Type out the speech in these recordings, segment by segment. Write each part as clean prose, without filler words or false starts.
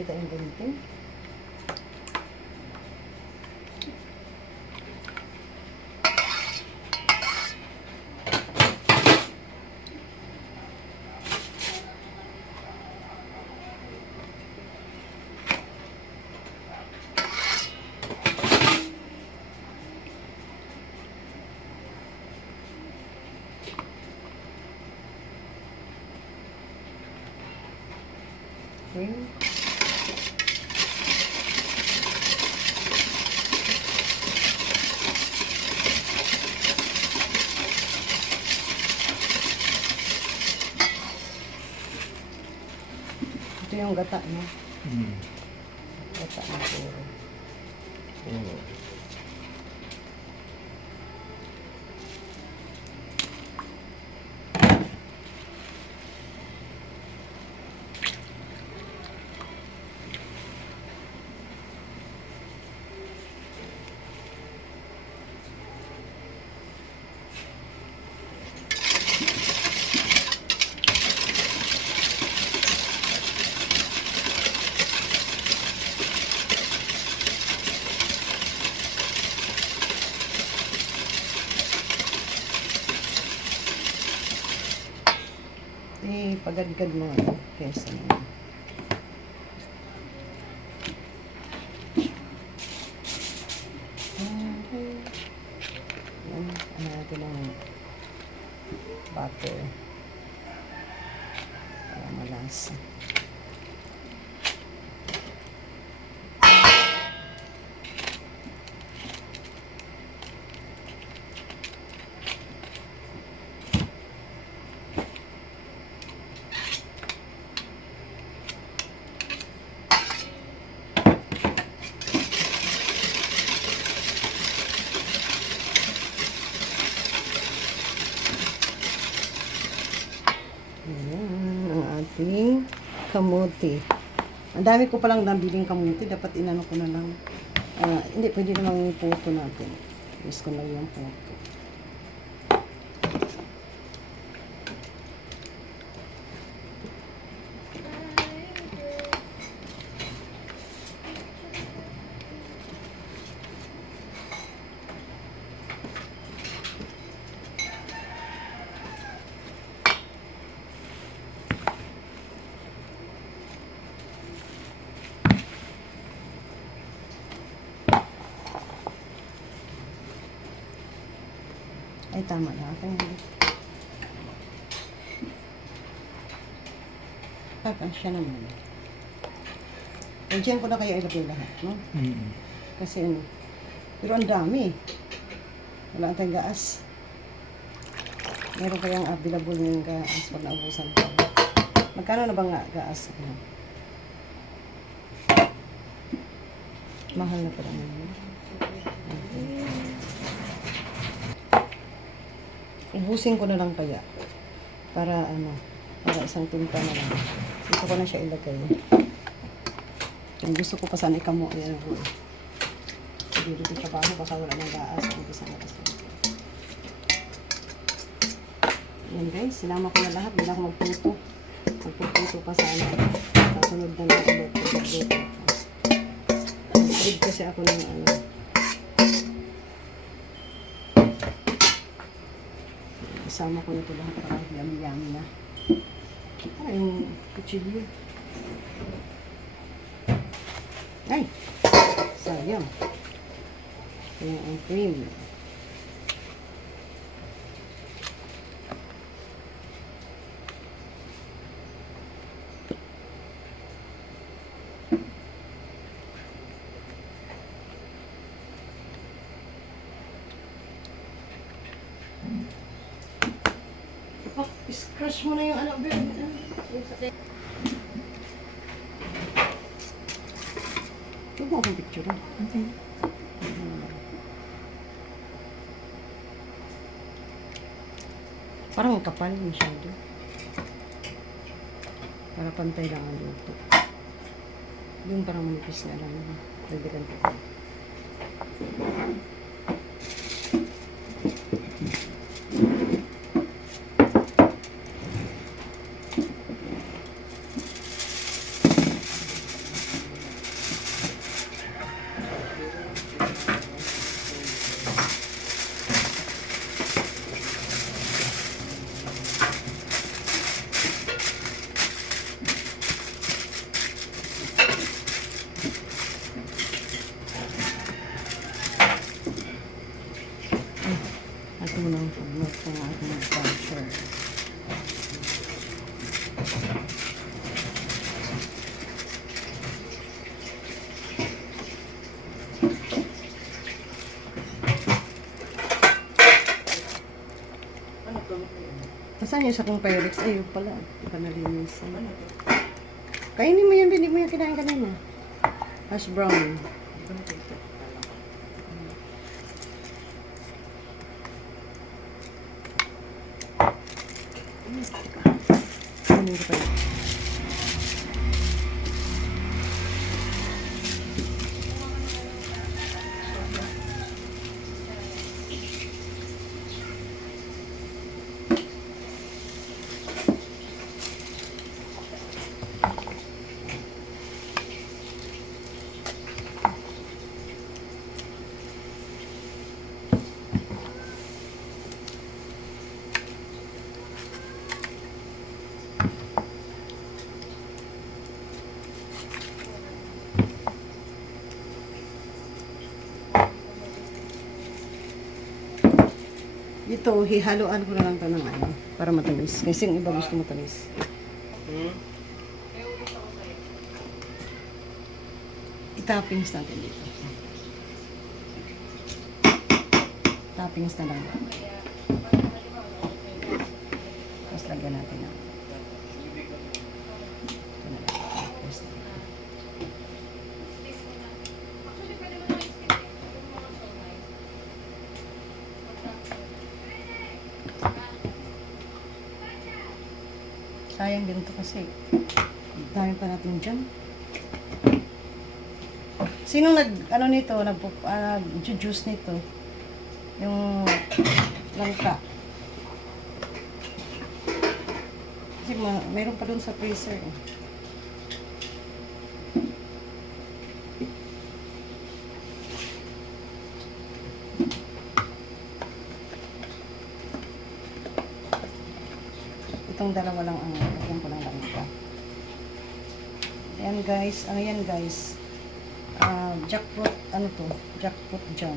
Kita yung gunting. Okay. Ito yung gata, no? Gata na puro. Pagadgad mo kesa mo. Yan, ano natin ang butter para malasa. Ayan, ang ating kamuti. Ang dami ko palang nabiling kamuti. Dapat inano ko na lang. Hindi, pwede namang puto natin. Use ko lang yung puto. Ay, tama na. Siya naman. Diyan ko na kaya ilagay lahat, no? Kasi ano. Pero ang dami. Wala tayong gaas. Meron kayang available ng gaas pag naubusan ko. Magkano na bang gaas? Mahal na pala naman. Ubusin ko na lang kaya. Para ano, para isang tinta na lang. Dito ko na siya ilagay. Kung gusto ko pa sana ikamo, yan ako. Hindi dito trabaho, baka wala ng gaas. Dito sa natas dito. Yan guys, sinama ko na lahat. Hindi na ako magputo. Magpuputo pa sana. Kasunod na lang ulit. Nag-read kasi ako ng ano. Isama ko nito lahat para yummy-yummy na. Para yung kutsilyo. Ay! Sayang. Kaya ang cream. Scratch mo na yung ano, babe. Huwag mo akong picture. Okay. Parang kapal masyado. Para pantay lang ang luto. Yung parang manipis na lang. Dagdagan ko. Taas mo ng pagmot ng ating culture. Asan yung sa kong Pyrex? Ayun pala. Panalinisan. Kainin mo yan, hindi mo yung kinain kanina. Hash brown. Kunin ko pa yun. Ito, hihaluan ko na lang ito ng ano, para matamis. Kasi yung iba gusto matamis. I-toppings natin dito. Toppings na lang. Tapos lagyan natin ng ito na lang. Sayang din ito kasi dami pa natin dyan. Sinong ano nito, nag-juice nito? Yung langka. Kasi mayroon pa dun sa freezer. Itong dalawa lang ang lagyan ko lang langka. Ayan guys, ano yan guys? Jackfruit, ano to? Jackfruit jam.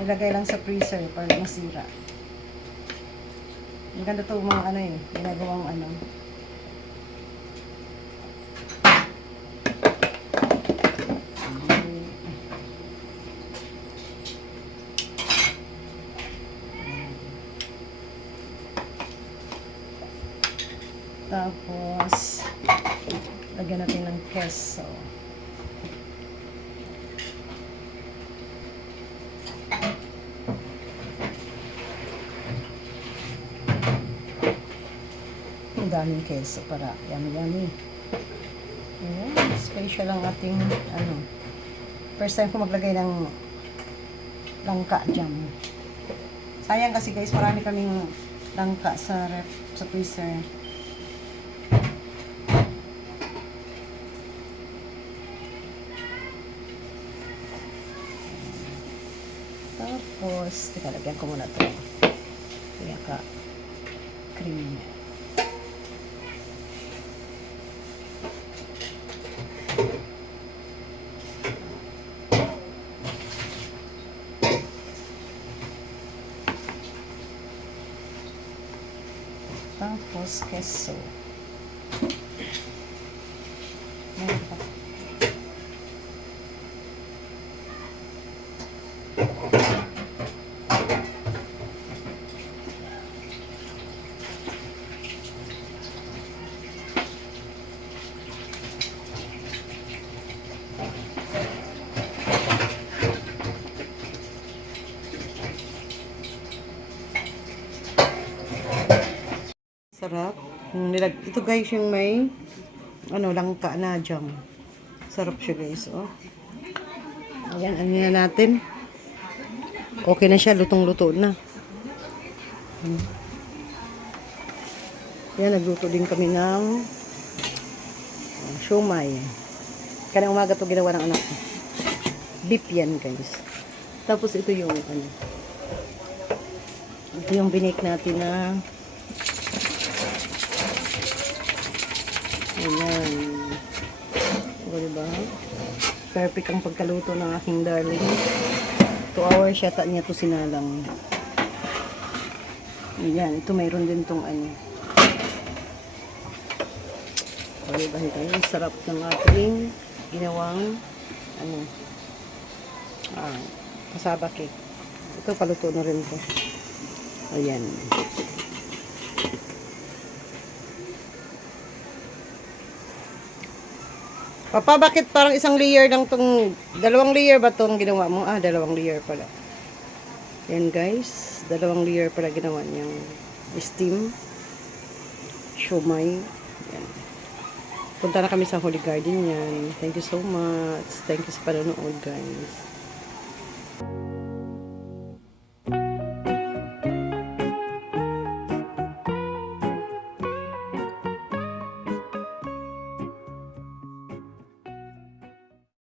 Nilagay lang sa freezer para masira. Ang ganda to mga ano eh, ginagawang ano. Tapos, lagyan natin ng queso. Ang daming queso para yummy. Ayan, special ang ating, ano, first time ko maglagay ng langka jam. Sayang kasi guys, marami kaming langka sa ref, sa freezer. Tapos, teka, lagyan ko muna ito. Kaya ka, cream. Tapos, queso. Meron pa. Sarap. Ito guys yung may ano, langka na jam. Sarap siya guys, oh. Ayan, ano na natin. Okay na siya, lutong-luto na. Yan, nagluto din kami ng siomai. Kanang umaga to ginawa ng anak ko. Beef yan guys. Tapos ito yung ano. Ito yung binake natin na ayan. O, diba? Perfect ang pagkaluto ng aking darling. 2 hours yata niya to sinalang. Ayan, ito mayroon din tong ano. Palibahin tayo. Ang sarap ng ating ginawang ano, kasaba cake. Ito, paluto na rin to. Ayan. Papa, bakit parang isang layer lang tong, dalawang layer ba tong ginawa mo? Ah, dalawang layer pala. Yan guys, dalawang layer pala ginawa niyang steam siomai. Yan. Punta na kami sa Holy Garden yan. Thank you so much. Thank you sa panonood guys.